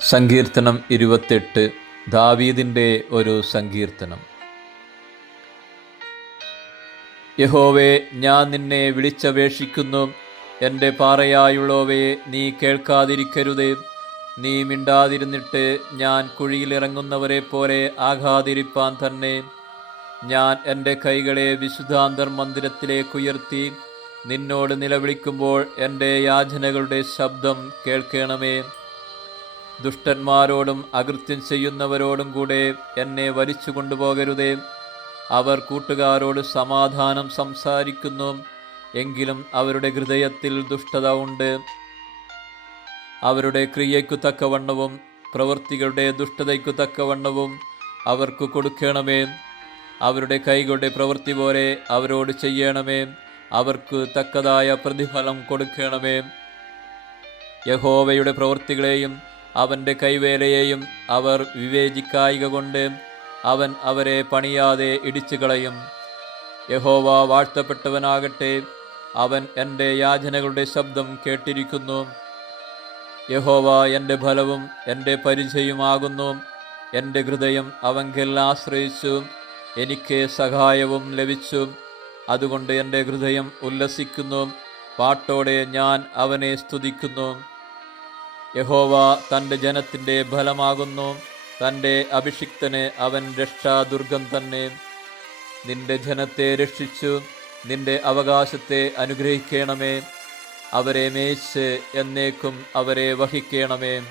സങ്കീർത്തനം ഇരുപത്തെട്ട് ദാവീദിന്റെ ഒരു സങ്കീർത്തനം. യഹോവേ ഞാൻ നിന്നെ വിളിച്ചപേക്ഷിക്കുന്നു. എന്റെ പാറയായുള്ളവയെ നീ കേൾക്കാതിരിക്കരുതേ. നീ മിണ്ടാതിരുന്നിട്ട് ഞാൻ കുഴിയിലിറങ്ങുന്നവരെ പോലെ ആഘാതിരിപ്പാൻ തന്നെ. ഞാൻ എന്റെ കൈകളെ വിശുദ്ധാന്തർ മന്ദിരത്തിലേക്ക് ഉയർത്തി നിന്നോട് നിലവിളിക്കുമ്പോൾ എന്റെ യാചനകളുടെ ശബ്ദം കേൾക്കണമേ. ദുഷ്ടന്മാരോടും അകൃത്യം ചെയ്യുന്നവരോടും കൂടെ എന്നെ വലിച്ചു കൊണ്ടുപോകരുതേ. അവർ കൂട്ടുകാരോട് സമാധാനം സംസാരിക്കുന്നു എങ്കിലും അവരുടെ ഹൃദയത്തിൽ ദുഷ്ടത ഉണ്ട്. അവരുടെ ക്രിയയ്ക്കു തക്കവണ്ണവും പ്രവൃത്തികളുടെ ദുഷ്ടതയ്ക്കു തക്കവണ്ണവും അവർക്ക് കൊടുക്കണമേ. അവരുടെ കൈകളുടെ പ്രവൃത്തി പോലെ അവരോട് ചെയ്യണമേ. അവർക്ക് തക്കതായ പ്രതിഫലം കൊടുക്കണമേ. യഹോവയുടെ പ്രവൃത്തികളെയും അവന്റെ കൈവേലയെയും അവർ വിവേചിക്കായിക കൊണ്ട് അവൻ അവരെ പണിയാതെ ഇടിച്ചു കളയും യഹോവ വാഴ്ത്തപ്പെട്ടവനാകട്ടെ അവൻ എന്റെ യാചനകളുടെ ശബ്ദം കേട്ടിരിക്കുന്നു. യഹോവ എന്റെ ഫലവും എന്റെ പരിചയമാകുന്നു എന്റെ ഹൃദയം അവങ്കിൽ ആശ്രയിച്ചു. എനിക്ക് സഹായവും ലഭിച്ചു. അതുകൊണ്ട് എന്റെ ഹൃദയം ഉല്ലസിക്കുന്നു. പാട്ടോടെ ഞാൻ അവനെ സ്തുതിക്കുന്നു. യഹോവ തന്റെ ജനത്തിന്റെ ഫലമാകുന്നു. തന്റെ അഭിഷിക്തന് അവൻ രക്ഷാദുർഗം തന്നെ. നിന്റെ ജനത്തെ രക്ഷിച്ചു നിന്റെ അവകാശത്തെ അനുഗ്രഹിക്കണമേ. അവരെ മേച്ച് എന്നേക്കും അവരെ വഹിക്കണമേ.